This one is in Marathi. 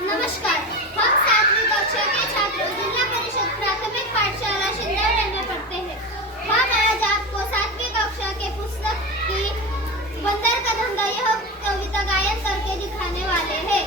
नमस्कार। हम 7वीं कक्षा के छात्र जिला परिषद प्राथमिक पाठशाला शिंदौड़ी में पढ़ते हैं। हम आज आपको 7वीं कक्षा के पुस्तक की बंदर का धंधा यह कविता गायन करके दिखाने वाले हैं।